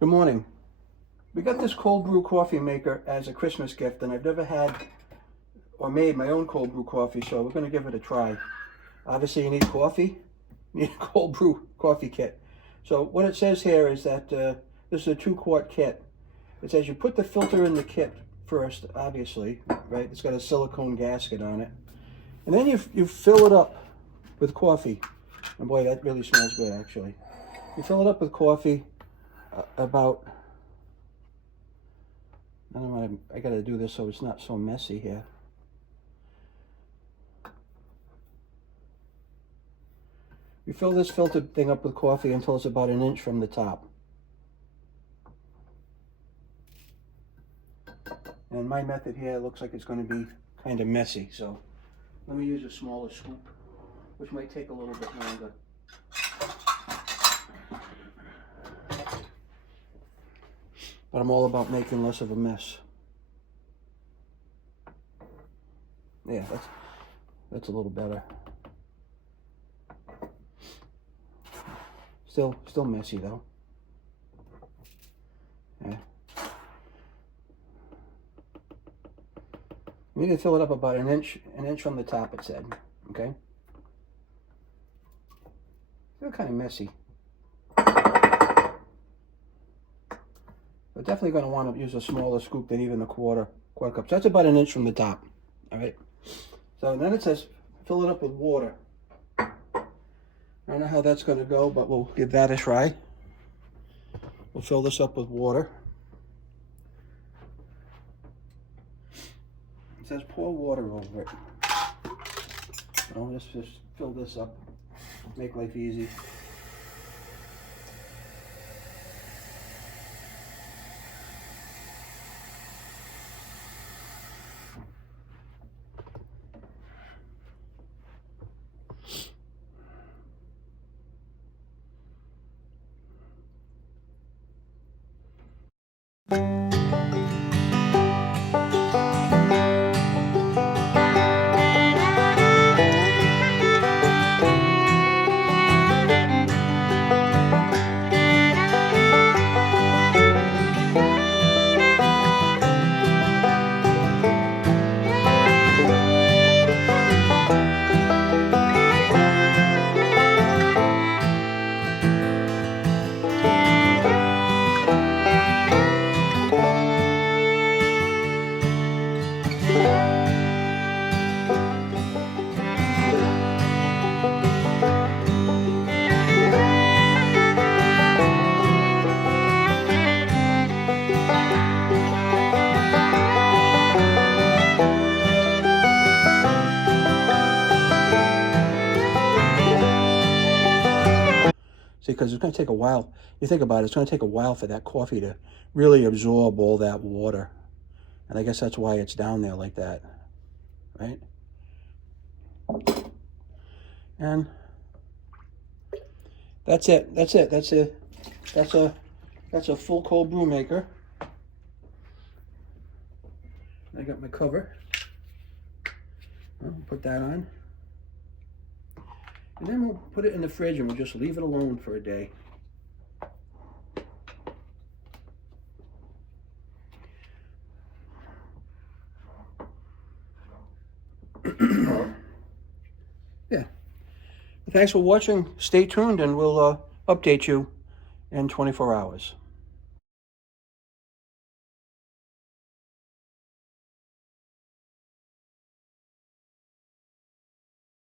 Good morning. We got this cold brew coffee maker as a Christmas gift, and I've never had or made my own cold brew coffee, so we're going to give it a try. Obviously, you need coffee. You need a cold brew coffee kit. So what it says here is that this is a 2-quart kit. It says you put the filter in the kit first, obviously, right? It's got a silicone gasket on it. And then you fill it up with coffee. And boy, that really smells good, actually. You fill it up with coffee about... I don't know, I got to do this so it's not so messy here. You fill this filter thing up with coffee until it's about 1 inch from the top. And my method here looks like it's going to be kind of messy, so let me use a smaller scoop, which might take a little bit longer. But I'm all about making less of a mess. Yeah, that's a little better. Still messy though. Yeah. You need to fill it up about an inch from the top, it said. Okay. Still kind of messy. We're definitely going to want to use a smaller scoop than even a quarter cup. So that's about 1 inch from the top. All right. So then it says fill it up with water. I don't know how that's going to go, but we'll give that a try. We'll fill this up with water. It says pour water over it. So let's just fill this up. Make life easy. See, because it's going to take a while. You think about it, it's going to take a while for that coffee to really absorb all that water. And I guess that's why it's down there like that, right? And that's it. That's a full cold brew maker. I got my cover. I'll put that on. And then we'll put it in the fridge and we'll just leave it alone for a day. Yeah. Thanks for watching. Stay tuned and we'll update you in 24 hours.